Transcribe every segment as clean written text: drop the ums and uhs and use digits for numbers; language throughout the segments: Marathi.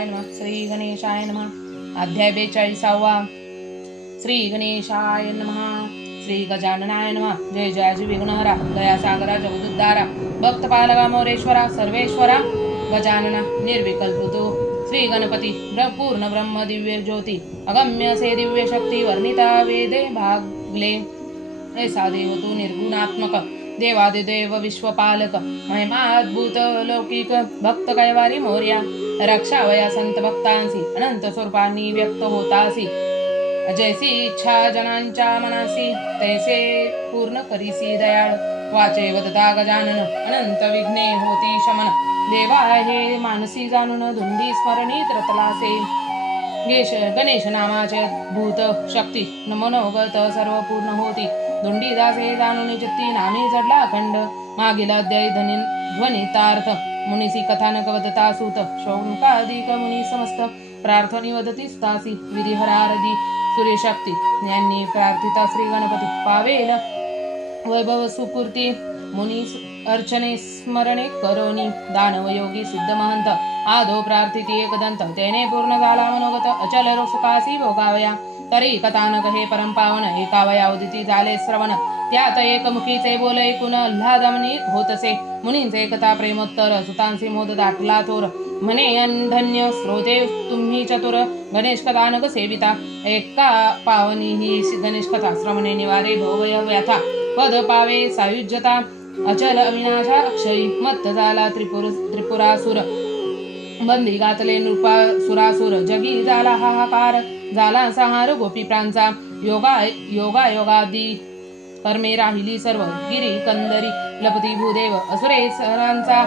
गणेशाय नमः. श्री गणेशाय नमः. अध्याय 42. श्री गणेशाय नमः. श्री गजाननाय नमः. जय जयाजी विघ्नहरा, दयासागरा, जगदुद्धारा, भक्तपालका, मोरेश्वरा, सर्वेश्वरा, गजानना निर्विकल्पतो. श्री गणपती पूर्ण ब्रह्म दिव्य ज्योती, अगम्य से दिव्य शक्ती, वर्णिता वेदे भागले. ऐसा देव तू निर्गुणात्मक, देवादिदेव विश्वपालक, महिमाद्भुत लौकिक, भक्त कैवारी मोर्या, रक्षावया संत भक्तांसी, अनंत स्वरूपांनी व्यक्त होतासी. जैसी इच्छा जनांच्या मनासी, तैसे पूर्ण करीसी दयाळ. वाचे वदता गजानन, अनंत विघ्ने होती शमन. देवा हे मानसी जाणून, धुंदी स्मरणी त्रतलासे. गणेश नामाचे भूत शक्ती, मनोगत सर्व पूर्ण होती. धुंडी दासे जाणून चित्ती, नामी जडला अखंड. मागील अध्याय ध्वनितार्थ. मुनीसी कथानक वदता सूत, शौनकाधिक मुनी समस्त. प्रार्थनी वदती स्तासी, विधिहरारदी सूर्यशक्ती. ज्ञानी प्रार्थिता श्री गणपती, पावेल वैभव सुपूर्ती. मुनी अर्चने स्मरणे करोनी, दानव योगी सिद्ध महंत. आदो प्रार्थिती एकदंत, तेने पूर्ण झाला मनोगत. अचल सुखासी भोगावया, तरी कथानक हे परमपावन. एकावया उदिती झाले श्रवण, त्यात एकमुखीचे बोल ऐकून आल्हादमनी होतसे. मुनींचे कथा प्रेमोत्तर, सुतांसी मोद दाटला थोर. म्हणे धन्य श्रोते तुम्ही चतुर, गणेश कथानक सेविता. एका पावनी ही गणेश कथा, श्रवणे निवारे भवय व्यथा. पद पावे सायुज्यता, अचल अविनाशा अक्षयी. मत्त झाला त्रिपुरासुर, बंदी घातले नृपासुरासुर. जगी झाला हाहाकार, झाला संहार गोपीप्रांचा. योगादी कर्मे राहिली सर्व, गिरी कंदरी लपती भूदेव. असुरेसरांचा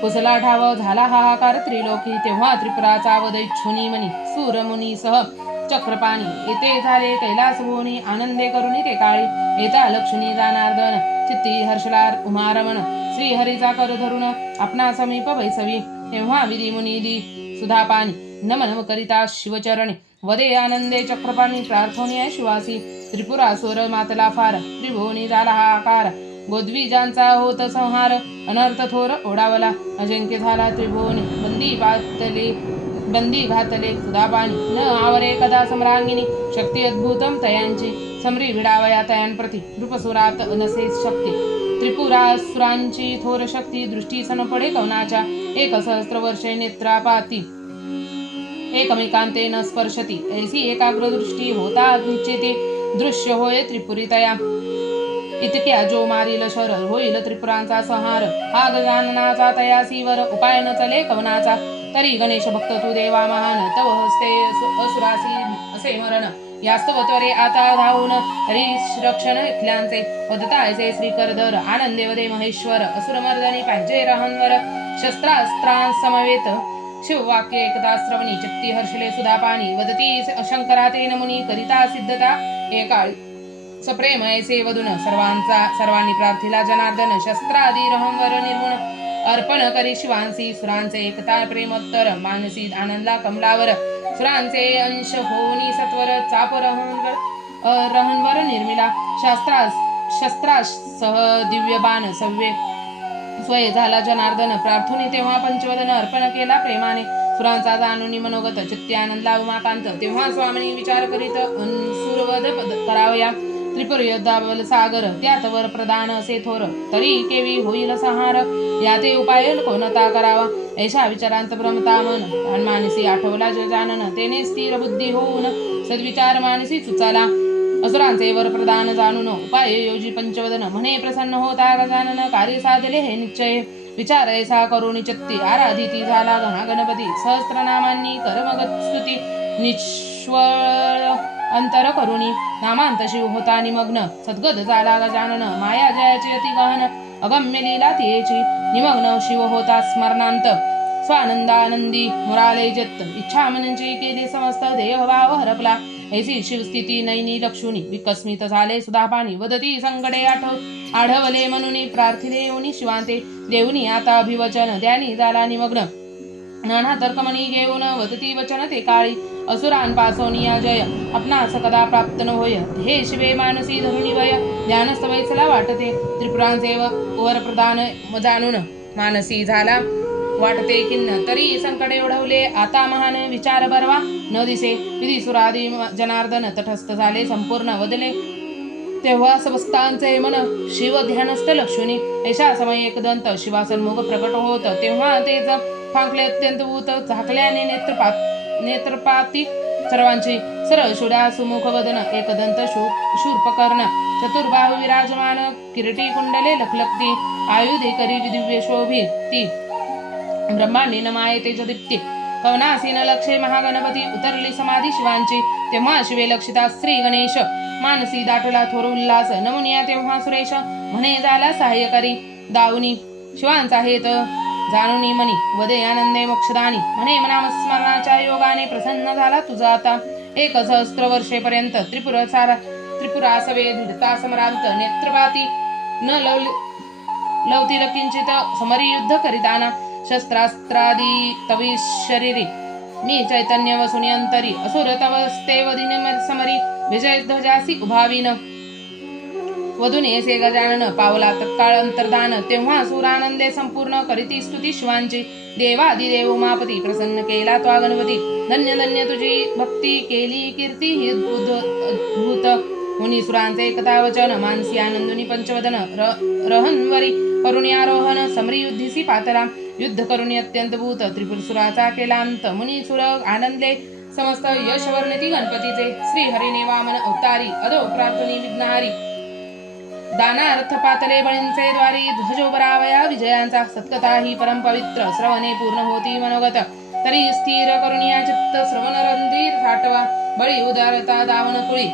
कुसला ठाव, झाला हाहाकार त्रिलोकी. तेव्हा त्रिपुराचा वध इच्छुनी मनी, सूरमुनी सह चक्रपाणी. येथे झाले कैलास भुवनी, आनंदे करुणी ते काळी. येता लक्ष्मी जानार्दन, चित्ती हर्षला उमारमण. श्रीहरीचा कर धरून आपणा समीप बैसवी. तेव्हा विधी मुनी दी सुधापानी, नमन करिता शिवचरणी. वदे आनंदे चक्रपाणी, प्रार्थनीय शिवासी. त्रिपुरासुर मातला फार, त्रिभुवनी झाला हाहाकार. गोद्विजांचा होत संहार, अनर्थ थोर ओढावला. अजिंक्य झाला त्रिभुवनी, बंदी घातले सुधापाणी. न आवरे कदा सम्रांगिनी, शक्ती अद्भुतम तयांची. समरी विडावया तयांप्रती, नृपसुरात नसे शक्ती. त्रिपुरासुरांची थोर शक्ती, दृष्टी सन पडे कवनाच्या. 1,000 वर्षे नेत्रापाती, एकमेकांते न स्पर्शती. ऐसी एकाग्र दृष्टी होता निश्चिती, दृश्य होय त्रिपुरीतया. इतक्या जो मारील शर, होईल त्रिपुरांचा संहार. हा गजाननाचा तयासीवर, उपाय न चले कवनाचा. तरी गणेश भक्त तू देवा महान, तव हस्ते असुरासी असे मरण. यास्तव त्वरे आता धावून, हरी रक्षण इथल्यांचे. वदतायचे श्रीकरधर, आनंदे वदे महेश्वर. असुरमर्दनी पाहिजे रहनवर, शस्त्रास्त्रांसमवेत. शिववाक्य एकदा श्रवणी, चित्ती हर्षले सुधापाणी. वदती शंकरा तेन मुनी, करिता सिद्धता एकाळी. सप्रेम ऐसे वदून सर्वांनी प्रार्थिला जनार्दन. शस्त्रादी रहनवर निर्गुण, अर्पण करी शिवांसी. सुरांचे एकता प्रेमोत्तर, मानसी आनंदला कमलावर. सुरांचे अंश होनी सत्वर, चाप रहनवर निर्मिला. शस्त्रासह दिव्य बाण सव्ये स्वय झाला जनार्दन. प्रार्थुनी तेव्हा पंचवदन, अर्पण केला प्रेमाने. सुरांचा जाणूनी मनोगत, चित्ती आनंदला उमाकांत. तेव्हा स्वामिनी विचार करीत, सुरवध करावया. त्रिपुर योद्धा सागर, त्यात वर प्रदान असे थोर. तरी केवी होईल संहार, याते उपाय कोणता करावा. ऐशा विचारांत भ्रमता मन, मानसी आठवला गजानन. तेने स्थिर बुद्धी होऊन, सद्विचार मानसी सुचाला. असुरांचे वर प्रदान जाणून, उपाय योजी पंचवदन. म्हणे प्रसन्न होता गजानन, कार्य साधले हे निश्चय. विचार ऐसा करुणी चित्ती, आराधिती झाला घना गणपती. सहस्त्रनामांनी करमगत स्तुती, निश्वळ अंतर करुणी. नामांत शिव होता निमग्न, सद्गत झाला गजानन. माया जयाची अति गहन, अगम्य लीला तियेची. निमग्न शिव होता स्मरणांत, स्वानंदानंदी मुराले जत. इच्छा मनंची केली समस्त, देहभाव हरपला. ऐसी शिवस्थिती नैनी लक्षुनी, विकस्मित झाले सुधापाणी. वदती संकटे आढवले म्हणून, प्रार्थिले येऊनी शिवांते. देऊनी आता अभिवचन, द्यानी झाला निमग्न. नाना तर्कमणी घेऊन, वदती वचन ते काळी. असुरांपासोनिया जय, आपणास कदा प्राप्त न होय. हे शिवे मानसी धरुणी वय, ध्यानस्थ वैसला वाटते. त्रिपुरांचे वर प्रदान जाणून, मानसी झाला वाटते किन्न तरी संकटे ओढवले आता महान विचार बरवा न दिसे विधिसुरादी जनार्दन तटस्थ झाले संपूर्ण वदले तेव्हा समस्तांचे मन शिव ध्यानस्थ लक्ष्मी ऐशा समय एकदंत शिवासन्मुख प्रकट होत तेव्हा तेज फांकले अत्यंत भूत झाकल्याने नेत्रपाती सर्वांची सरळ शुडा सुमुख वदन एकदंत शूर्पकर्ण चतुर्बाहु विराजमान किरीटी कुंडले लखलखती आयुधे करी दिव्य शोभिती ब्रह्मांडी नमाये तेजदीप्ती कवनासीन लक्षे महागणपती उतरली समाधी शिवांची तेव्हा शिवे लक्षिता श्री गणेश मानसी दाटला थोर उल्हास नमुनिया तेव्हा सुरेश म्हणे झाला सहाय्यकारी दावनी शिवांचा हेत जाणुनी मनी वदे आनंदे मोक्षदानी म्हणे मनामस्मरणाच्या योगाने प्रसन्न झाला तुझा आता 1,000 वर्षेपर्यंत त्रिपुरासवे धीरता समरांत नेत्रपाती न लवतील किंचित समरी युद्ध करिताना शस्त्रास्त्रादी तवी शरीरी मी चैतन्य वसुनी अंतरी असुर तवस्ते वदिने समरी विजय ध्वजासी उभावीन वधुनेसे गजानन पावला तत्काळ अंतर्धान तेव्हा सुरानंदे संपूर्ण करीती स्तुती शिवांची देवादिदेव उमापती प्रसन्न केला तो गणपती धन्य धन्य तुझी भक्ती केली कीर्ती ही अद्भुत मुनीसुरांचे कथावचन मानसी आनंदुनी पंचवदन रहनवरी करुणी आरोहण समरी युद्धीसी पातला युद्ध करुणी अत्यंत भूत त्रिपुरसुराचा केलांत मुनीसुर आनंदले समस्त यश वर्णिती गणपतीचे श्री हरिने वामन अवतारी अधो प्राप्तनी विघ्नहारी दानार्थ पातले बळींचे द्वारी ध्वजोबरावया विजयांचा सत्कथा ही परम पवित्र श्रवणे पूर्ण होती मनोगत तरी स्थिर करुणिया चित्त श्रवण रंधीर साठवा बळी उदारता दावण कुळी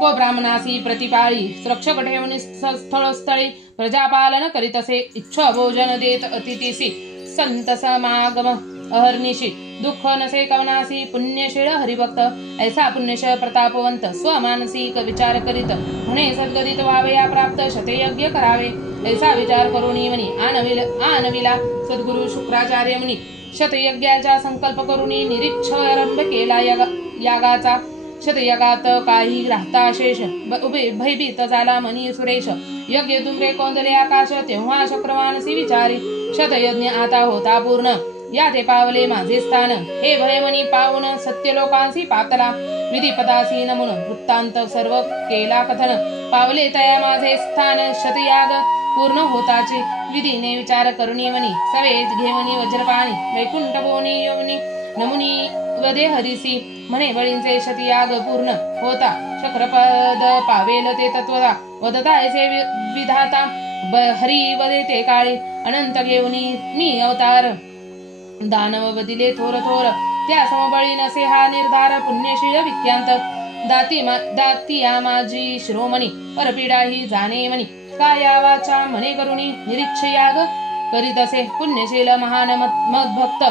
गो ब्राह्मणासी प्रतिपाळी रक्षक ठेवणी स्थळस्थळी प्रजापालन करीतसे इच्छा भोजन देत अतिथीसी संत समागम अहर्निशी दुःख नसे कवनासी पुण्यशीळ हरिभक्त ऐसा पुण्यशीळ प्रतापवंत स्वमानसिक विचार करीत म्हणे सद्गदित व्हावे या प्राप्त शतयज्ञ करावे ऐसा विचार करुणी म्हणी आनविला सद्गुरु शुक्राचार्य म्हणी शतयज्ञाचा संकल्प करुणी निरीक्ष आरंभ केला यागाचा शतयज्ञात काही राहता शेष भयभीत झाला मनी सुरेश यज्ञ तुमरे कोंदले आकाश तेव्हा चक्रवानसी विचारी शतयज्ञ आता होता पूर्ण या ते पावले माझे स्थान हे भयमनी पावन सत्य लोकांसी पातला विधिपदासी नमुन वृत्तांत सर्व केला कथन पावले तया माझे स्थान शतयाग पूर्ण होताचे विधीने विचार करुणी मनी सवेज घेवनी वज्रपाणी वैकुंठ बोनी योनी नमुनी वदे हरिसी म्हणे बळींचे शतयाग पूर्ण होता चक्रपद पावेल ते तत्वता वदता ऐसे विधाता हरी वदे ते काळे अनंत घेवनी मी अवतार दानव बदिले थोर थोर त्या समबळी नसे हा निर्धार पुण्यशील विख्यांत दातिया माझी शिरोमणी परपीडा ही जाणे मनी काया वाचा म्हणे करुणी निरीक्ष याग करीत असे पुण्यशील महान मद्भक्त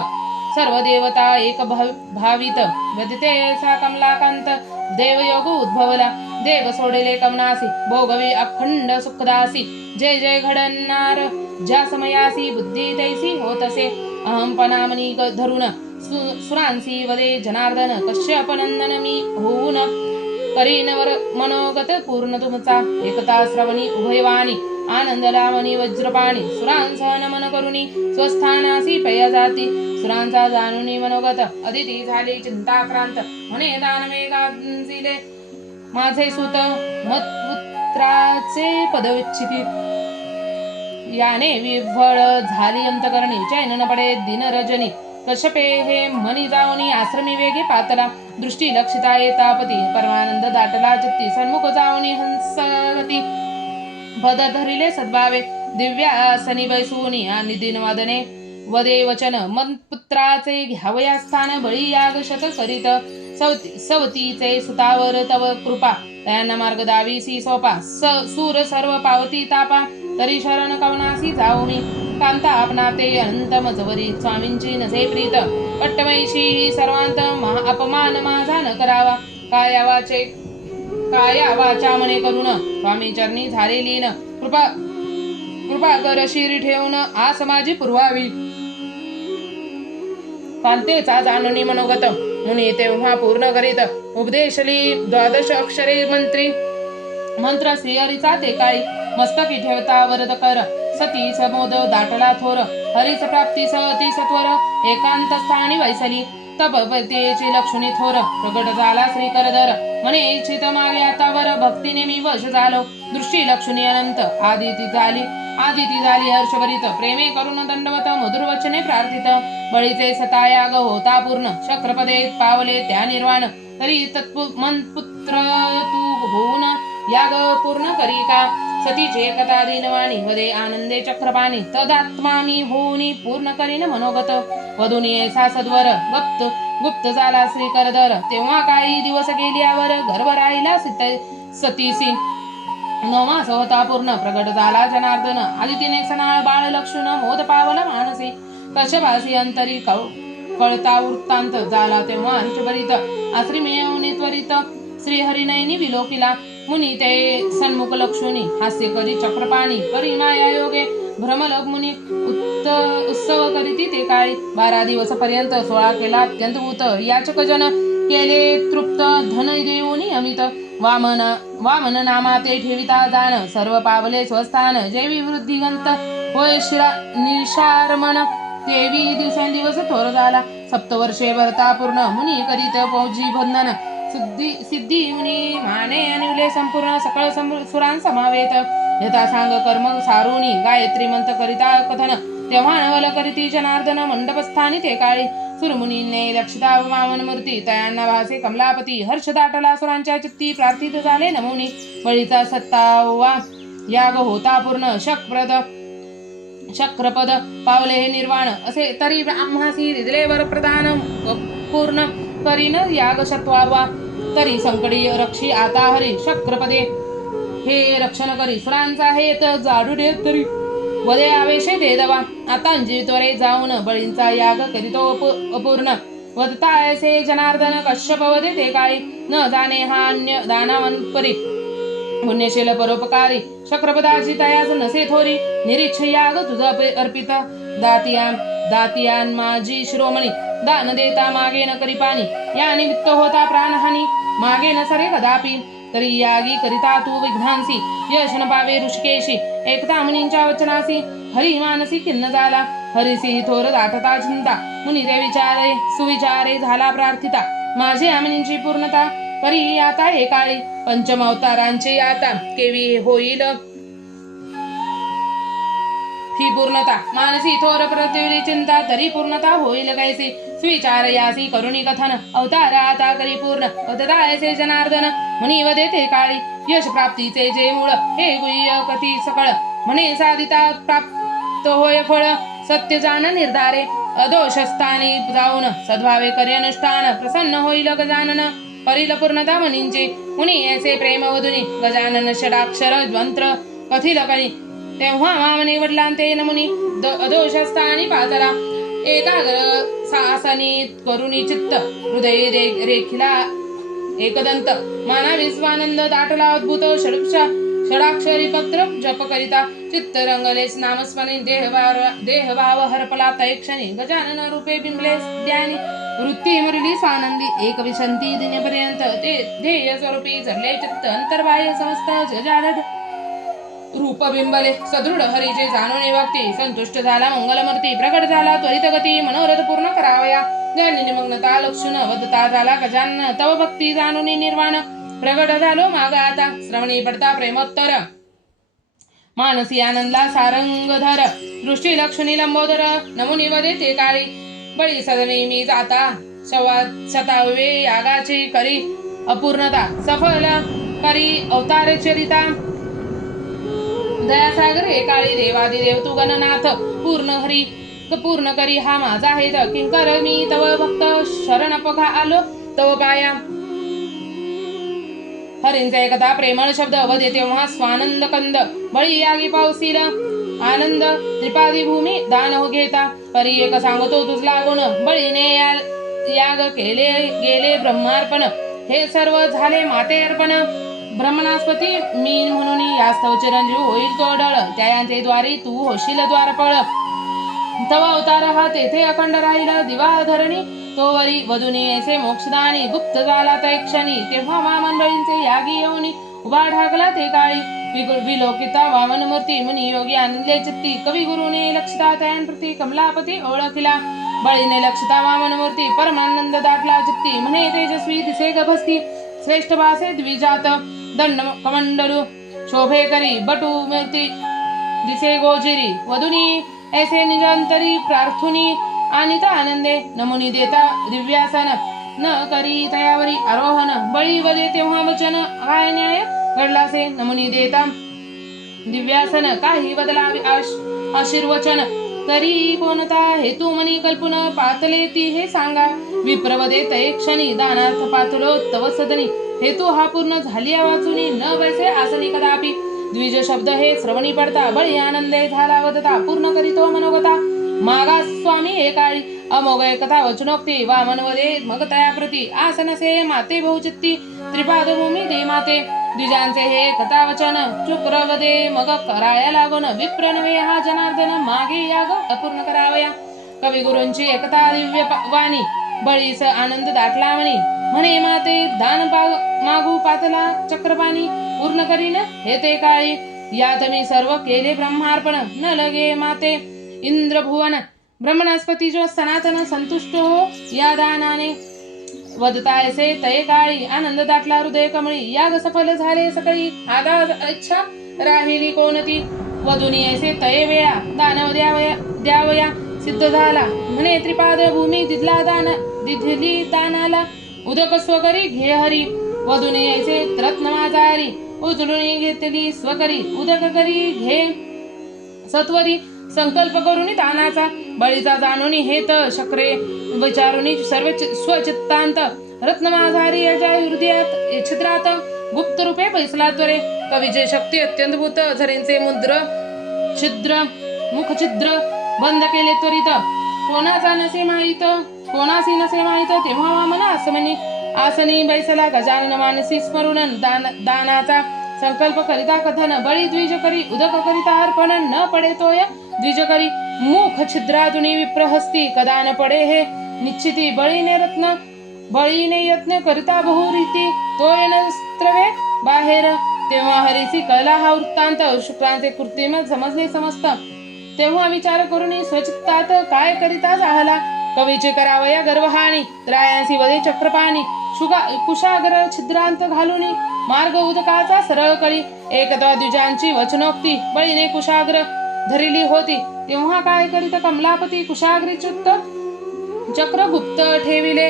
सर्व देवता एक भावित वदिते सा कमलाकांत देवयोग उद्भवला देव सोडेले कमनासी भोगवी अखंड सुखदासी जय जय घडणार ज्या समयासी बुद्धी तैसी होतसे अहंपनामनी धरून सुरांसी वदे जनार्दन कश्यप नंदन मी होऊन करीनवर मनोगत पूर्ण तुमचा एकता श्रवणी उभयवाणी आनंदला मनी वज्रपाणी सुरांसह नमन करुणी स्वस्थानासी पय जाती सुरांचा जाणुनी मनोगत अदिती झाली चिंताक्रांत म्हणे दानवे गांजिले माझे सुत मत्पुत्राचे पदविच्छिती याने विव्हळ झाली अंतकरणी चैन न पडे दिन रजनी कश्यपे हे मनी जाऊनी आश्रमी वेगे पातला दृष्टी लक्षिता येतापती परमानंद दाटला चित्ती सन्मुख जाऊनी हंसवती पद धरिले सद्भावे दिव्यासनी बैसूनी आणि दिनवादने वदे वचन मत्पुत्राचे घ्यावया स्थान बळी याग शत करीत सवतीचे सुतावर तव कृपा त्यांना मार्ग दावीसी सोपा सूर सर्व पावती तापा तरी शरण कवनासी जाऊ मी कांता आपणा ते अनंत मजवरी स्वामींची नसे प्रीत पट्टवैशी सर्वांत अपमान माझा न करावा काया वाचा मने करून स्वामी चरणी झालेली न कृपा कर शिरी ठेवून आस माझी पुरवावी कांतेचा जाणुनी मनोगत मुनी तेव्हा पूर्ण करीत उपदेशली 12 अक्षरे मंत्र श्रीहरीचा ते काळी मस्तकी ठेवता वरद कर सती समोद दाटला थोर हरीच प्राप्ती सहती सत्वर एकांत स्थानी वैसली तपतेची लक्ष्मी थोर प्रगट झाला श्री करधर म्हणे इच्छित मागे आतावर भक्तीने मी वश झालो दृष्टी लक्ष्मी अनंत आदिती झाली हर्षभरित प्रेमे करून दंडवत मधुर वचने प्रार्थित बळीचे सतायाग होता पूर्ण शक्रपदे पावले त्या निर्वाण तरी मनपुत्र तू होऊन याग पूर्ण करी का सतीचे कथा दिनवाणी वदे आनंदे चक्रपाणी तदात्मा मी होऊनी पूर्ण करीन मनोगत वधुनी ऐसा सद्वर गुप्त झाला श्री करधर तेव्हा काही दिवस गेल्यावर गर्भ राहिला सतीसी नवमास होता पूर्ण प्रगट झाला जनार्दन आदितीने सनाळ बाळ लक्ष्मण मोद पावला मानसी कशभासी अंतरी कळता वृत्तांत झाला तेव्हा हर्षभरित आश्रिमेवनी त्वरित श्रीहरिनयनी विलोकिला मुनी ते सन्मुख लक्ष्मी हास्य करी चक्रपाणी परी माया योगे भ्रमलग मुनी उत्सव करीती ते काळी 12 दिवस पर्यंत 16 केला अत्यंत भूत याचक जन केले तृप्त धन देऊनी अमित वामन नामा ते ठेविता जाण सर्व पावले स्वस्थान जेवी वृद्धिगंत होय निशारमण तेवी दिवसेंदिवस थोर झाला सप्तवर्षे भरता पूर्ण मुनी करीत फौजी बंधन सिद्धी मुनी माने अनिवले संपूर्ण सकळ सुरान समावेत यथा सांग कर्म सारुनी गायत्री मंत्र करिता कथन तेव्हा नवल करीती जनार्दन मंडपस्थानी ते काळी सुरमुनीने दक्षता वामन मूर्ती तयांना भासे कमलापती हर्ष दाटला सुरांच्या चित्ती प्रार्थित झाले नमुनी बळीचा 27वा याग होता पूर्ण शक्रपद पावले हे निर्वाण असे तरी ब्राह्मणासी दिले वर प्रदान पूर्ण करीन याग 27वा तरी संकटी रक्षी आता हरी शक्रपदे हे रक्षण करी सुरांचा हेत जाडू दे तरी वदे आवेशे दे दवा आता त्वरे जाऊन बळींचा याग करीतो अपूर्ण वदता ऐसे जनार्दन कश्यप वदे ते काळी न जाणे हा अन्य दानावन परी पुण्यशील परोपकारी शक्रपदाची तयास नसे थोरी निरीक्ष याग तुझा अर्पित दातियान माझी शिरोमणी दान देता मागे न करी पाणी या निमित्त होता प्राणहानी मागे न सरे कदापि तरी यागी करिता तू विघ्नांसी यश न पावे ऋषिकेशी एकता मुनींच्या वचनासी हरी मानसी खिन्न झाला हरिसी थोर दाटता चिंता मुनी ते विचारे सुविचारे झाला प्रार्थिता माझे आमनींची पूर्णता परी आता हे काळी पंचम अवतारांची आता केवी होईल ही पूर्णता मानसी थोर पृथ्वी चिंता तरी पूर्णता होईल कैसी स्विचार यासी करुणी कथन अवतार आता करी पूर्ण वदता ऐसे जनार्दन मुनी वदे ते काळी यश प्राप्तीचे जे मूळ हे गुह्य कथी सकळ म्हणे साधिता प्राप्त होय फळ सत्य जाण निर्धारे अदोष स्थानी जाऊन सद्भावे करी अनुष्ठान प्रसन्न होईल गजानन करील पूर्णता मुनींचे मुनी ऐसे प्रेम वधुनी गजानन षडाक्षर मंत्र कथिल करी तेव्हा मामने वडिलांते नमुनी अदोषस्थानी पाजला एकाग्र सासनी करुणी चित्त हृदय रेखिला एकदंत माना विश्वानंद दाटला अद्भुत षडाक्षरी पत्र जप करिता चित्त रंगले नामस्मरणी देहभाव हरपला तैक्षणी गजानन रूपे बिंबले ज्ञानी वृत्ती मुरली स्वानंदी एक विशंती दिनेपर्यंत ते ध्येय स्वरूपी झरले चित्त अंतर्बाह्य समस्त जजालद रूप बिंबले सदृढ हरीचे जाणून भक्ती संतुष्ट झाला मंगलमूर्ती प्रकट झाला त्वरित गती मनोरथ पूर्ण करावया ज्ञानी निमग्नता लक्षण वदता झाला गजानन तव भक्ती जाणून निर्वाण प्रगट झालो मागा आता श्रवणी पडता प्रेमोत्तर मानसी आनंदला सारंगधर दृष्टी लक्ष्मी लंबोदर नमुनी वदे ते काळी बळी सदनी मी जाता 27वे यागाची करी अपूर्णता सफल करी अवतार चरिता दयासागर हे काळी देवादिदेव तू गणनाथ पूर्ण करी हा माझा हेत किंकर मी तव भक्त शरण पखा आलो तव पाया हरींचा एकदा प्रेमळ शब्द अवधे तेव्हा स्वानंद कंद बळी यागी पावसील आनंद त्रिपादी भूमी दान हो घेता परी एक सांगतो तुझला गुण बळीने याग केले गेले ब्रह्मार्पण हे सर्व झाले माते अर्पण ब्रह्मणास्पती मी म्हणून यास्तव चिरंजीव होईल तो डळ त्यायांचे द्वारी तू होशील द्वारपळ तव अवतार हा तेथे अखंड राहील दिवा धरणी तो वरी वधुनी ऐसे मोक्षदानी गुप्त झाला तै क्षणी तेव्हा वामन बळींचे यागी येऊनी उभा ठाकला ते काळी विलोकिता वामन मूर्ती मुनी योगी आनंदले चित्ती कवी गुरुने लक्षता तयान प्रती कमलापती ओळखिला बळीने लक्षता वामन मूर्ती परमानंद दाटला चित्ती म्हणे तेजस्वी दिसे गभस्ती श्रेष्ठ भासे द्विजात दंड कमंडलू शोभे करी बटू मूर्ती दिसे गोजिरी वधुनी ऐसे निरंतरी प्रार्थुनी अनिता आनंदे नमुनी देता दिव्यासन न करी तयावरी आरोहण बळी वदे तेव्हा वचन काय न्याय घडलासे नमुनी देता दिव्यासन काही बदला आशीर्वचन तरी कोणता हेतू मनी कल्पन पातले ती हे सांगा विप्रवदे तये क्षणी दानार्थ पातलो तव सदनी हेतू हा पूर्ण झाली वाचुनी न वैसे आसनी कदापि द्विज शब्द हे श्रवणी पडता बळी आनंदे झाला वदता पूर्ण करीतो मनोगता मागा स्वामी हे काळी अमोघ कथा वचनोक्ती वामन वदे मग तया प्रती आसनसे माते बहुचित्ती त्रिपाद भूमी दे माते द्विजांचे हे कथा वचन चुक्रवदे मग कराया लागून विप्र नव्हे हा जनार्दन मागे याग अपूर्ण करावया कवी गुरूंची एकता दिव्य वाणी बळीस आनंद दाटला म्हणे माते दान मागू पातला चक्रपाणी पूर्ण करीन हे ते काळी यात मी सर्व केले ब्रह्मार्पण न लगे माते इंद्र भुवन ब्रह्मणस्पती जो सनातन संतुष्ट हो या दानाने वदता ऐसे तये काळी आनंद दाटला हृदय कमळी याग सफल झाले सकळी आता इच्छा राहिली कोणती वधुनी ऐसे तये वेळा दानव द्यावया सिद्ध झाला म्हणे त्रिपाद भूमी दिधली दानाला उदक स्वकरी घे हरी वधुनी ऐसे रत्न माझारी उचलून घेतली स्वकरी उदक करी घे सत्वरी संकल्प करून दानाचा बळीचा जाणून हेत शक्रे विचारून सर्व स्वचित्तांत रत्न माझारी याच्या हृदयात छिद्रात गुप्त रूपे बैसला त्वरे कवीचे शक्ती अत्यंत भूत झरेंचे मुद्र छिद्र मुख छिद्र बंद केले त्वरित कोणासी नसे माहित तेव्हा वामन आसनी बैसला गजानन मानसी स्मरून दानाचा संकल्प करिता कथन बळी द्विज करी उदक करिता अर्पण न पडे तोय द्विज करी मुख छिद्रातुनी विप्रहस्ती कदा न पडे हे निश्चिती बळीने यत्न करिता बहुरीती तोय न स्त्रवे बाहेर तेव्हा हरीसी कला हा वृत्तांत शुक्रांचे कृत्रिम समजले समस्त तेव्हा विचार करून स्वचित्तात काय करिता जाहला कवीचे करावया गर्वहानी त्रायांसी वदे चक्रपाणी कुशाग्र छिद्रांत घालून मार्ग उदकाचा सरळ करी एकदा द्विजांची वचनोक्ती बळीने कुशाग्र धरिली होती तेव्हा काय करीत कमलापती कुशाग्रीच्युत चक्र गुप्त ठेविले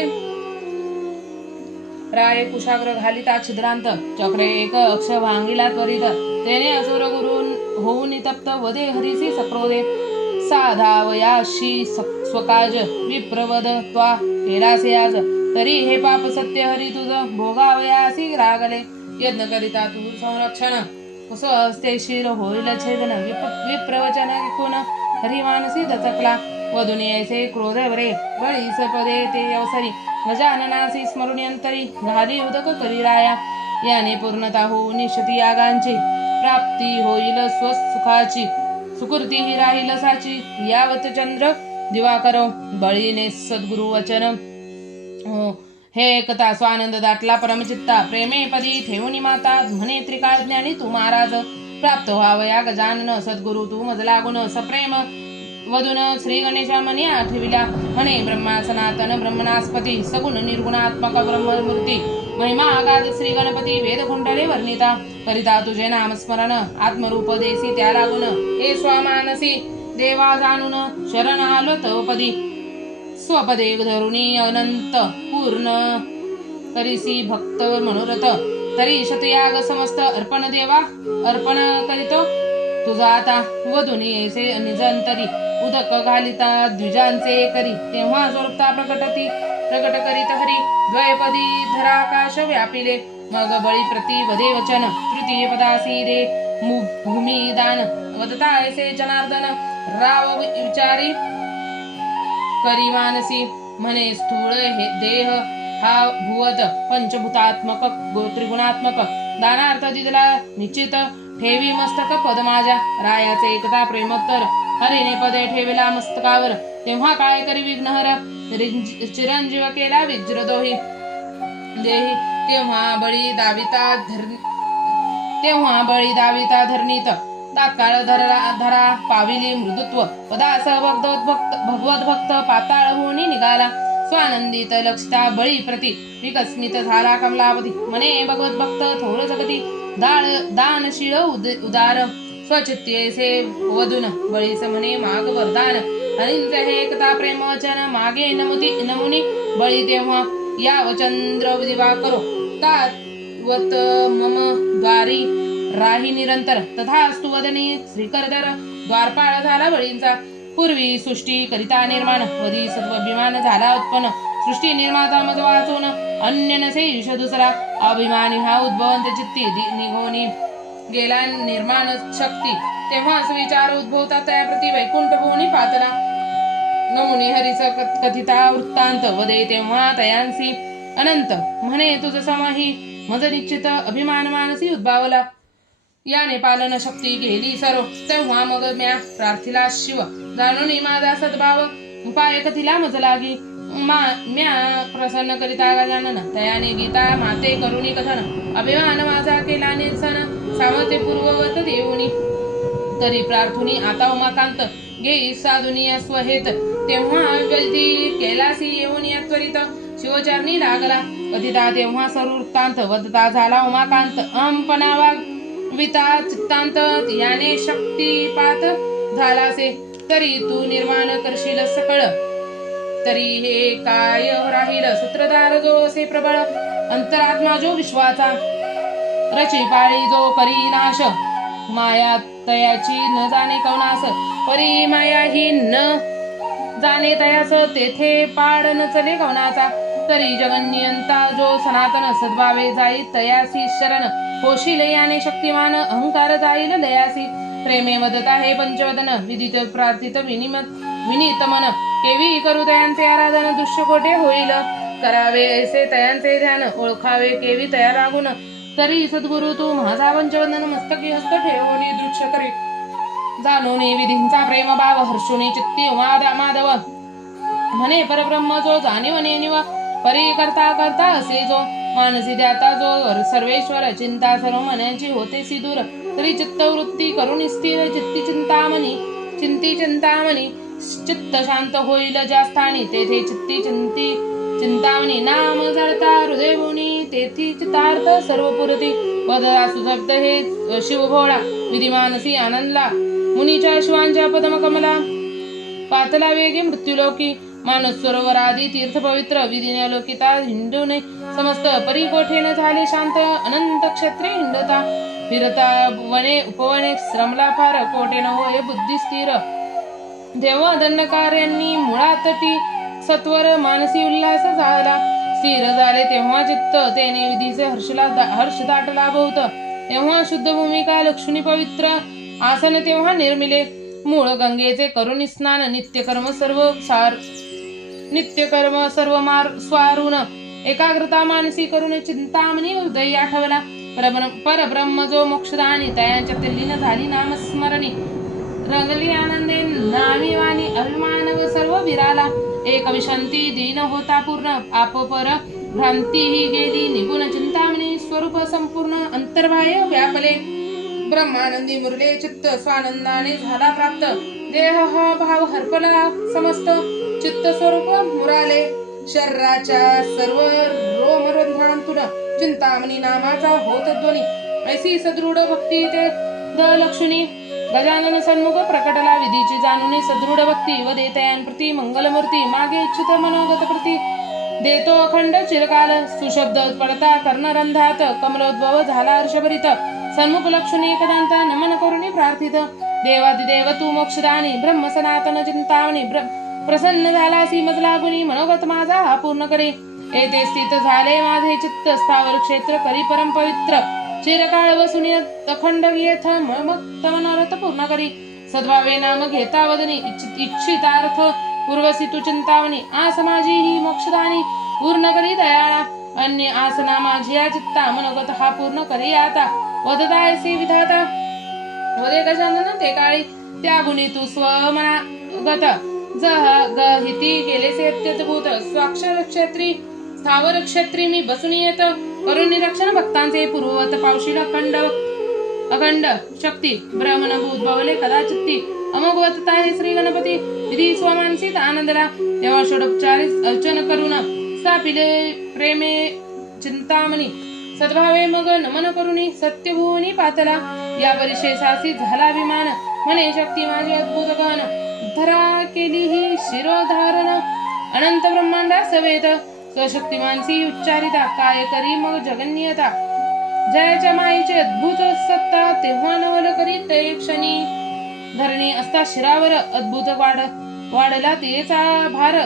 राय कुशाग्र घालिता छिद्रांत चक्रे एक अक्ष भांगिला त्वरित तेने असुर गुरून होऊन तप्त वदे हरीसी सक्रोदे साधावयाशी स्वकाज विप्रवद त्वा केलासे आज तरी हे पाप सत्य हरी तुझ भोगावयासी रागले यज्ञ करिता तू संरक्षण स्वहस्ते शिर होईल छेदन विप्रवचन ऐकून हरी मानसी दचकला वधुनी ऐसे क्रोध वरे बळीस पदे ते अवसरी गजाननासी स्मरुण्यंतरी घाली उदक करी राया याने पूर्णता होऊन निशती यागांची प्राप्ती होईल स्वसुखाची सुकृती ही राहील साची यावत चंद्र दिवाकर बळीने सद्गुरु वचन हे कथा स्वानंद दाटला परमचित्ता प्रेमे पदी ठेवून माता म्हणे त्रिकाळ ज्ञानी तू महाराज प्राप्त व्हावया गजानन सद्गुरु तू मज लागून सप्रेम वधून श्री गणेशा मनी आठविला म्हणे ब्रह्मा सनातन ब्रह्मणास्पती सगुण निर्गुणात्मक ब्रह्ममूर्ती महिमा आगाध श्री गणपती वेद कुंडले वर्णिता करिता तुझे नामस्मरण आत्मरूप देसी त्या लागून हे स्वामानसी देवा जाणून शरण आलो तवपदी स्वपदे धरुणी अनंत पूर्ण करिसी भक्त मनोरथ तरी शतयाग समस्त अर्पण देवा अर्पण करीतो तुझा आता वधुनी ऐसे निजंतरी उदक घालिता द्विजांचे करी तेव्हा जोरता प्रकट करीत हरी द्वयपदी धराकाश व्यापिले मग बळी प्रति वदे वचन तृतीय पदासी रे भूमी दान वदता ऐसे जनार्दन राव विचारी करी मानसी म्हणे स्थूळ हे देह हा भुवत पंचभूतात्मक त्रिगुणात्मक दानार्थ दिदला निश्चित ठेवी मस्तक पद माझ्या रायाचे एकदा प्रेमोत्तर हरीने पदे ठेविला मस्तकावर तेव्हा काय करी विघ्नहर चिरंजीव केला विज्रदोही देही तेव्हा बळी दाविता तेव्हा बळी दाविता धरणीत तात्काळ धरा पाविली मृदुत्व पदास भगवत भक्त पाताळ होणी निघाला स्वानंदित लक्षिता बळी प्रति विकस्मित झाला कमलावधी म्हणे भगवत भक्त थोर जगती दानशील उदार स्वचित्तेसे वदून बळीस म्हणे माग वरदान अनिंत हे एकता प्रेमवचन मागे नमुनी बळी तेव्हा याव चंद्र दिवा करो तावत मम द्वारी राही निरंतर तथास्तु वदनी श्रीकरधर द्वारपाळ झाला बळींचा पूर्वी सृष्टी करिता निर्माण वधी सत्वाभिमान झाला उत्पन्न सृष्टी निर्माता मज वाचून अन्य नसे ईश दुसरा अभिमानी हा उद्भवंत चित्ती निघोनी गेला निर्माण शक्ती तेव्हाच विचार उद्भवता त्या प्रति वैकुंठ भुवनी पातला नमुनी हरिस कथिता वृत्तांत वदे तेव्हा तयांसी अनंत म्हणे तुझ समाही मज निश्चित अभिमान मानसी उद्भावला याने पालन शक्ती गेली सर्व तेव्हा मग म्या प्रार्थिला शिव जाणून माझा सद्भाव उपाय कथिला मज लागी म्या प्रसन्न करिता गजानन तयाने गीता माते करुणी कथन अभिमान माझा केला निरसन सामते पूर्ववत देऊनी तरी प्रार्थुनी आता उमाकांत घेई साधुनी स्वहेत तेव्हा गलती केलासी येऊन या त्वरित शिवचरणी लागला कथिता तेव्हा सर्व वृत्तांत वदता झाला उमाकांत अहंपणा विता चित्तांत याने शक्तिपात झालासे तरी तू निर्माण करशील सकळ तरी हे काय राहील सूत्रधार जो असे प्रबळ अंतरात्मा जो विश्वाचा रची पाळी जो करी नाश माया तयाची न जाणे कवनास परी माया ही न जाणे तयास तेथे पाड न चले कवनाचा तरी जगन्यंता जो सनातन सद्भावे जाई तयासी शरण होशील याने शक्तिमान अहंकार जाईल दयासी प्रेमे मदता हे पंचवदन विदित प्रार्थित विनीत मन केवी करू तयांचे आराधन दृश्य कोठे होईल करावे ऐसे तयांचे ध्यान ओळखावे केवी तया लागून तरी सद्गुरु तू माझा पंचवदन मस्तकी हस्त ठेवणी दृश्य करी जाणूनी विधींचा प्रेम भाव हर्षुनी चित्ती माधव म्हणे परब्रह्म जो जाणीव नेनिव परी करता करता असे जो मानसी द्याता जो सर्वेश्वर चिंता सर्व मनाची होते दूर तरी चित्तवृत्ती करून स्थिर चिंती चिंतामणी चित्त शांत होईल ज्या स्थानी तेथे चिंतामणी नाम जळता हृदय भुनी तेथी चितार्थ सर्व पुरती वदरा सुजब्द हे शिवभोळा विधिमानसी आनंदला मुनीच्या शिवांच्या पदम कमला पातला वेगे मृत्यूलोकी मानस सरोवरादी तीर्थ पवित्र विधीने लोकिता हिंडूने समस्त परी कोठेने झाले शांत अनंत क्षेत्रे हिंडता फिरता वने उपवने श्रमला फार कोठेन होय बुद्धी स्थिर देवा दंडकार्यांनी मुळात ती सत्वर मानसी उल्हास झाला स्थिर झाले तेव्हा चित्त तेने विधीचे हर्ष दाटला भोवत तेव्हा शुद्ध भूमिका लक्ष्मी पवित्र आसन तेव्हा निर्मिले मूळ गंगेचे करुणी स्नान नित्यकर्म सर्व स्वारून एकाग्रता मानसी करून चिंतामणी हृदय आठवला परब्रह्म जो मोक्षदानी तयांच्या तल्लीन झाली नामस्मरणी रंगली आनंदे नामी वाणी अभिमान व सर्व विराला एक विशांती दीन होता पूर्ण आपोपर भ्रांती ही गेली निगुण चिंतामणी स्वरूप संपूर्ण अंतर्बाह्य व्यापले ब्रह्मानंदी मुरले चित्त स्वानंदाने झाला प्राप्त देह हा भाव हरपला समस्त चित्त स्वरूप मुराले शरीराच्या सर्व रोमरंध्रांतून चिंतामणी नामाचा होत ध्वनी ऐसी सदृढ भक्ती ते लक्ष्मी गजानन सन्मुख प्रकटला विधीची जाणून सदृढ भक्ती व देतयांप्रती मंगलमूर्ती मागे इच्छित मनोगत प्रती देतो अखंड चिरकाल सुशब्द पडता कर्णरंध्रात कमलोद्भव झाला हर्षभरित सन्मुख लक्ष्मी एकदांता नमन करुणी प्रार्थित देवादिदेव तू मोक्षदानी ब्रह्म सनातन चिंतामणी प्रसन्न झालासी मज लागुनी मनोगत माझा हा पूर्ण करे येथे स्थित झाले माझे चित्त स्थावर क्षेत्र करी परम पवित्र चिरकाळ वसुनी अखंड येथ ममक्त मनोरथ पूर्ण करी सद्भावे नाम घेता वदनी इच्छितार्थ पूर्वसी तू चिंतावनी आस माझी ही मोक्षदानी पूर्ण करी दयाळा अन्य आसना माझी या चित्ता मनोगत हा पूर्ण करी आता वदता ऐसी विधाता वदे गजानन ते काळी त्या गुणी तू स्वमनागत गहिती केलेसे अत्यद्भुत स्वाक्षर क्षेत्री स्थावर क्षेत्री मी बसून येत करून निरक्षण भक्तांचे पूर्ववत पावशील अखंड अखंड शक्ती ब्रह्मणभूत भवले कदाचित्ती अमोघवतता हे श्री गणपती विधी स्वमानसित आनंदला तेव्हा षोडोपचारी अर्चन करून स्थापिले प्रेमे चिंतामणी सद्भावे मग नमन करुणी सत्यभुवनी पातला या परिशेषासी झाला विमान म्हणे शक्ती माझी अद्भुत गहन धरा केली ही शिरोधारण अनंत ब्रह्मांडा सवेत स्वशक्ती मानसी उच्चारिता काय करी मग जगन्यता जयाच्या मायेची अद्भुत सत्ता तेव्हा नवल करी ते क्षणी धरणी असता शिरावर अद्भुत वाढला तेचा भार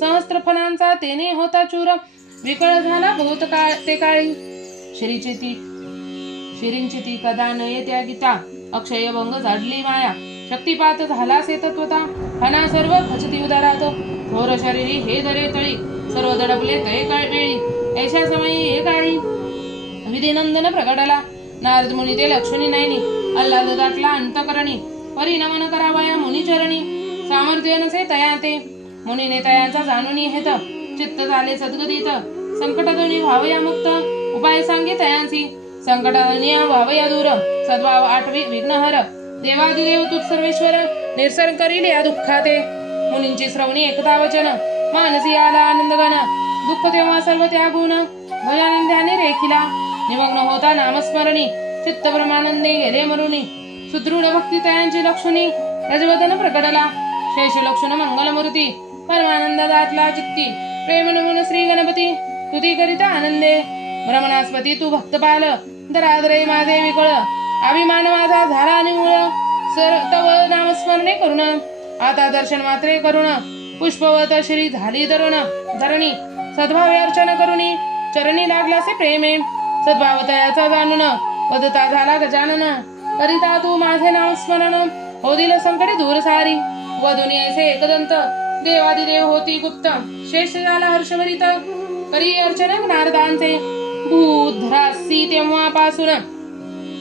सहस्त्र फलांचा तेने होता चूर विकळ झाला बहुत काळ ते काळी शिरींची ती कदा न येत्या गीता अक्षय भंग झाडली माया शक्तिपात झाला से तत्वता हना सर्व खचती उदारात थोर शरीरी हे दरे तळी सर्व दडपले तय काळ वेळी ऐशा समयी हे काळी विधिनंदन प्रगटला नारद मुनी ते लक्ष्मी नयनी अल्लाद दाटला अंतकरणी परिनमन करावया मुनिचरणी सामर्थ्य नसे तया ते मुनीने तयांचा जाणून हेत चित्त झाले सद्गदित संकटातून व्हावया मुक्त उपाय सांगे तयांसी संकटातून व्हावया दूर सद्भाव आठवी विघ्नहर देवादिदेव तू सर्वेश्वर निरसन करील या दुःखाते मुनींची श्रवणी एकता वचन मानसी आला आनंदगण दुःख तेव्हा सर्व त्यागुण भजानंद्याने रेखिला निमग्न होता नामस्मरणी चित्त ब्रह्मानंदे गेले मरुनी सुदृढ भक्ती तयांची लक्ष्मी रजवदन प्रकटला शेष लक्षण मंगलमूर्ती परमानंद दाटला चित्ती प्रेम नमून श्री गणपती तुती करिता आनंदे ब्रह्मणास्पती तू भक्तपाल दरादरे माझे विकळ अभिमान माझा झाला निमुळ सर तव नामस्मरणे करुण आता दर्शन मात्रे करुण पुष्पवत श्री झाली धरणी सद्भावे अर्चना करुणी चरणी लागलासे प्रेमे सद्भाव तयाचा जाणून वदता झाला गजानन करिता तू माझे नाम स्मरण होदिल संकटे दूर सारी वधुनी ऐसे एकदंत देवादिदेव होती गुप्त शेष झाला हर्षभरित करी अर्चन नारदांचे भूधरासी तेव्हापासून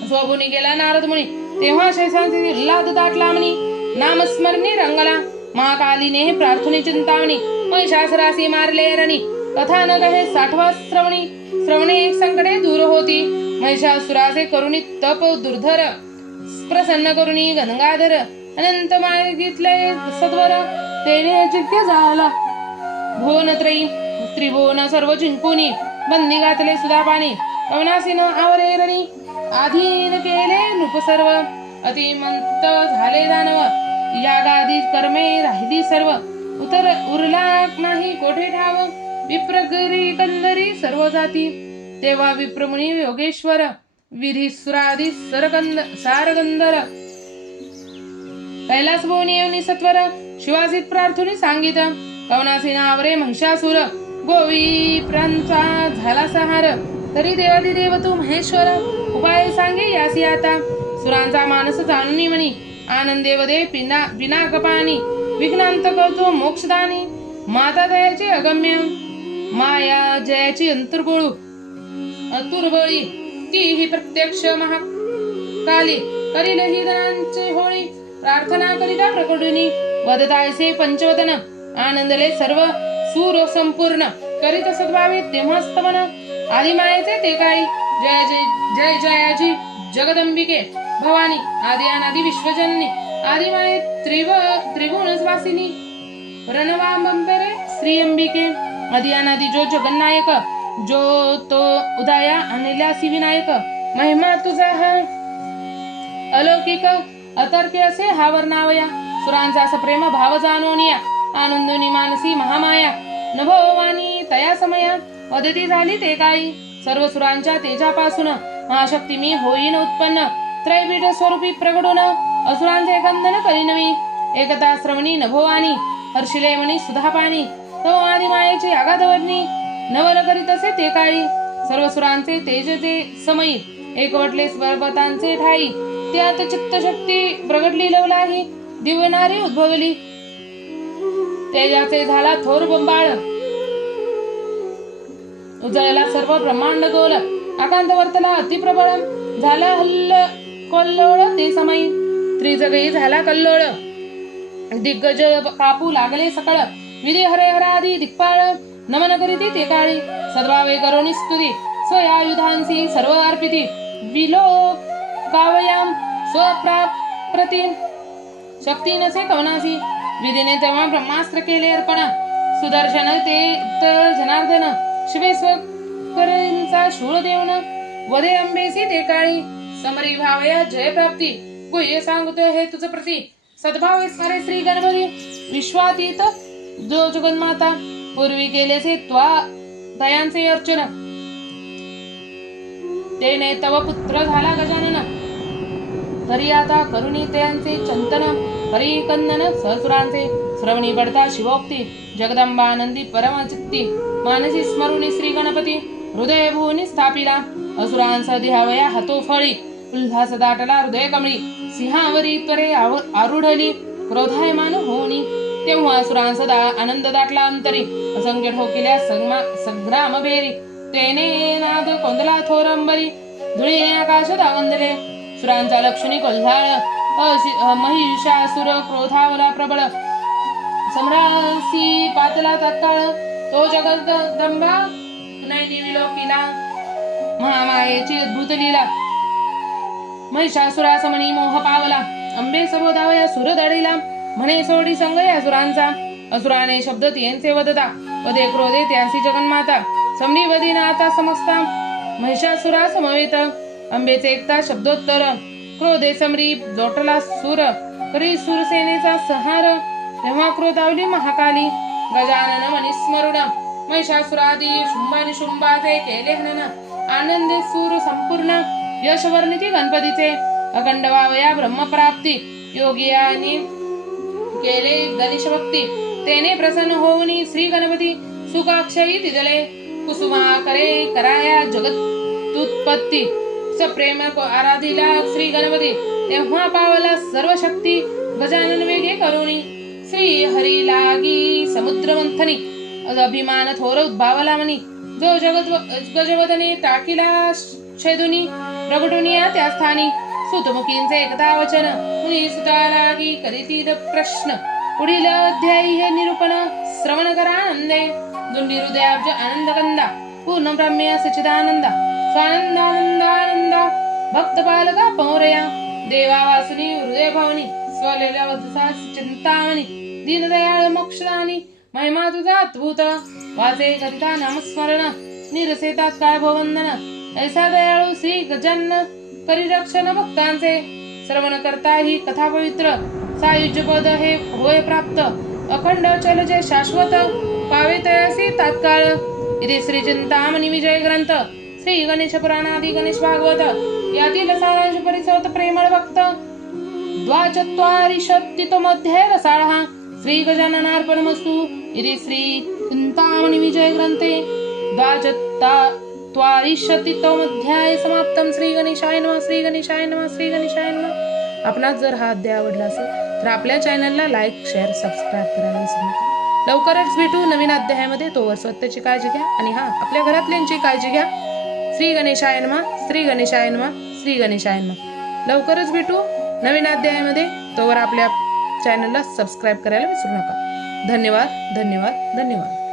स्वभुनी गेला नारद मुनी तेव्हा शेषांचे उल्हाद दाटला म्हणी नामस्मरणी रंगला महाकालीने प्रार्थने चिंतामणी महिषासुरासी मारले रणी कथा न कहे 60वा श्रवणे संकटे दूर होती महिषासुराचे करुणी तप दुर्धर प्रसन्न करुणी गंगाधर अनंत मागितले सत्वर तेने जिद्य झाला भुवनत्रयी त्रिभुवन सर्व जिंकुनी बंदी घातले सुधापानी पवनासीन आवरे रणी आधीन केले नृप सर्व अतिमंत झाले दानव यागादी कर्मे राहिली सर्व उरला नाही कोठे ठाव विप्रगरी कंदरी सर्व जाती तेव्हा विप्रमुनी योगेश्वर विधी सुरादी सारगंधर कैलास भुवनी सत्वर शिवाजीत प्रार्थने सांगित कवनासीनावरे महिषासुर गोवी प्रांचा झाला सहार तरी देवादिदेव तू महेश्वर उपाय सांगे यासी आता सुरांचा मानस जाणून म्हणी आनंदेवदे बिना कपानी विघ्नांत करतो मोक्षदानी माता दयाची अगम्य माया जयाची अंतुरबळी ती ही प्रत्यक्ष महाकाली करील ही धनांचे होळी प्रार्थना करिता प्रकटुनी वदतायसे पंचवदन आनंदले सर्व सूर संपूर्ण करीत सद्भावे तेव्हास्तमन आदिमायेचे ते काही जय जयाची जगदंबिके भवानी आदि अनादि विश्वजननी आदिमाये त्रिभुवनवासिनी रणवांबरे श्री अंबिके आदि अनादि जो जगन्नायक जो तो उदया आणल्यासी विनायक महिमा तुझा हा अलौकिक अतर्क्य असे हा वर्णावया सुरांचा सप्रेम भाव जाणवनिया आनंदोनी मानसी महामाया नभोवानी तया समया वदती झाली ते काही सर्व सुरांच्या तेजापासून महाशक्ती मी होईन उत्पन्न त्रैपीठ स्वरूपी प्रगडून असुरांचे खंदन करीनवी एकता श्रवणी नभोवानी हर्षिले मणी सुधापानी तो आदि मायेची आगाधवर्णी नवल करीत असे ते काळी सर्व सुरांचे तेजचे समयी एकवटले पर्वतांचे ठाई त्यात चित्तशक्ती प्रगटली लवलाही दिव्यनारी उद्भवली तेजाचे झाला थोर बंबाळ उजळला सर्व ब्रह्मांड गोल आकांत वर्तला अतिप्रबळ झाला हल्ल कल्लोळ ते समयी त्रिजगई झाला कल्लोळ दिग्गज कापू लागले सकळ विधी हरे हरादी दिक्पाळ नमन करीती ते काळी सद्भावे करोनी स्तुती स्वयायुधांसी सर्व अर्पिती विलोक कावयाम स्वप्राप्रती शक्ती नसे कवनासी विधीने तेव्हा ब्रह्मास्त्र केले अर्पण सुदर्शन ते जनार्दन शिवेश्वरांचा शूळ देऊन वदे अंबेसी ते काळी समरी भावया जय प्राप्ती गुह्य सांगतो हे तुझ प्रती सद्भाव सारे श्री गणपती विश्वातीत जो जगन्माता पूर्वी केलेसे त्वा दयांचे अर्चन तेने तव पुत्र झाला गजानन तरी आता करुणी त्यांचे चिंतन हरी कंदन सहसुरांचे श्रवणी पडता शिवोक्ती जगदंबानंदी परमचित्ती मानसी स्मरुणी श्री गणपती हृदय भुवनी स्थापिला असुरांचा ध्यावया हातो फळी उल्हास दाटला हृदय कमळी सिंहावरी त्वरे आरूढली क्रोधायमान होणी तेव्हा असुरांचा आनंद दाटला अंतरी असंख्य ठोकिल्या संग्राम बेरी तेने नाद कोंदला थोरंबरी धुळीने आकाश दावंदले सुरांचा लक्ष्मी कोल्हाळ महिषासुर क्रोधावला प्रबळ सम्रासी पातला तत्काळ तो जगदंबा नैनी विलोकिला महामायेची अद्भुत लीला महिषासुरासमणी मोह पावला अंबे सबोधावया सुर दडीला म्हणे सोडी संग या सुरांचा असुराने शब्द तियांचे वदता वदे क्रोधे त्यांची जगन्माता समणी वदीना आता समजता महिषासुरा समवेत अंबेचे एकता शब्दोत्तर क्रोधे समरी जोटला सूर करी सूरसेनेचा संहार तेव्हा क्रोधावली महाकाली गजानन मनिस्मरुण महिषासुरादी शुंभाचे केले हनन आनंदे सूर संपूर्ण यशवर्णिती गणपतीचे अखंड वावया ब्रह्मप्राप्ती योगियांनी केले गणेश भक्ती तेने प्रसन्न होऊन श्री गणपती सुखाक्षयी तिदले कुसुमा करे कराया जगत्तुत्पत्ती सप्रेम आराधिला श्री गणपती तेव्हा पावला सर्व शक्ती गजानन वेगे करुणी श्री हरी लागी समुद्र मंथनी अभिमान थोर उद्भावला मनी जो गजवदने टाकीला छेदुनी प्रगटुनिया त्या स्थानी सुतमुखींचे एकदा वचन मुनी सुता लागी करीतीद प्रश्न पुढील अध्यायी हे निरूपण श्रवण करा आनंदे दुंडी हृदयाब्ज आनंद कंदा पूर्ण ब्रह्म्य सचिदानंदा स्वानंदानंदानंदा भक्त पालका पौरया देवा वासुनी हृदय भवनी स्वलेला वदसा चिंतामणी दीनदयाळ मोक्षदानी महिमा तुझा अद्भुत वाचे करिता नामस्मरण निरसे तात्काळ भवंदन ऐसा दयाळू श्री गजानन करी रक्षण भक्तांचे श्रवण करता ही कथा पवित्र सायुज्य पद हे होय प्राप्त अखंड चल जय शाश्वत पावे तयासी तात्काळ इथे श्री चिंतामणी विजय ग्रंथ श्री गणेश पुराणादि गणेश भागवत यातील सारांश परिसोत प्रेमळ भक्त द्वाचत्वारिशत्तितमोऽध्याय रसाळः श्री गजाननार्पणमस्तु इति श्री चिंतामणी विजय ग्रंथे द्वाचत्वारिशत्तितमोऽध्याय समाप्तम. श्री गणेशाय नमः. श्री गणेशाय नमः. श्री गणेशाय नमः. आपणास जर हा अध्याय आवडला असेल तर आपल्या चॅनलला लाईक शेअर सबस्क्राईब करायला विसरू नका. लवकरच भेटू नवीन अध्यायामध्ये. तोवर स्वतःची काळजी घ्या आणि आपल्या घरातल्यांची काळजी घ्या. श्री गणेशाय नमः. श्री गणेशाय नमः. श्री गणेशाय नमः. लवकरच भेटू नवीन अध्यायामध्ये. तोवर आपल्या चॅनलला सबस्क्राईब करायला विसरू नका. धन्यवाद धन्यवाद धन्यवाद.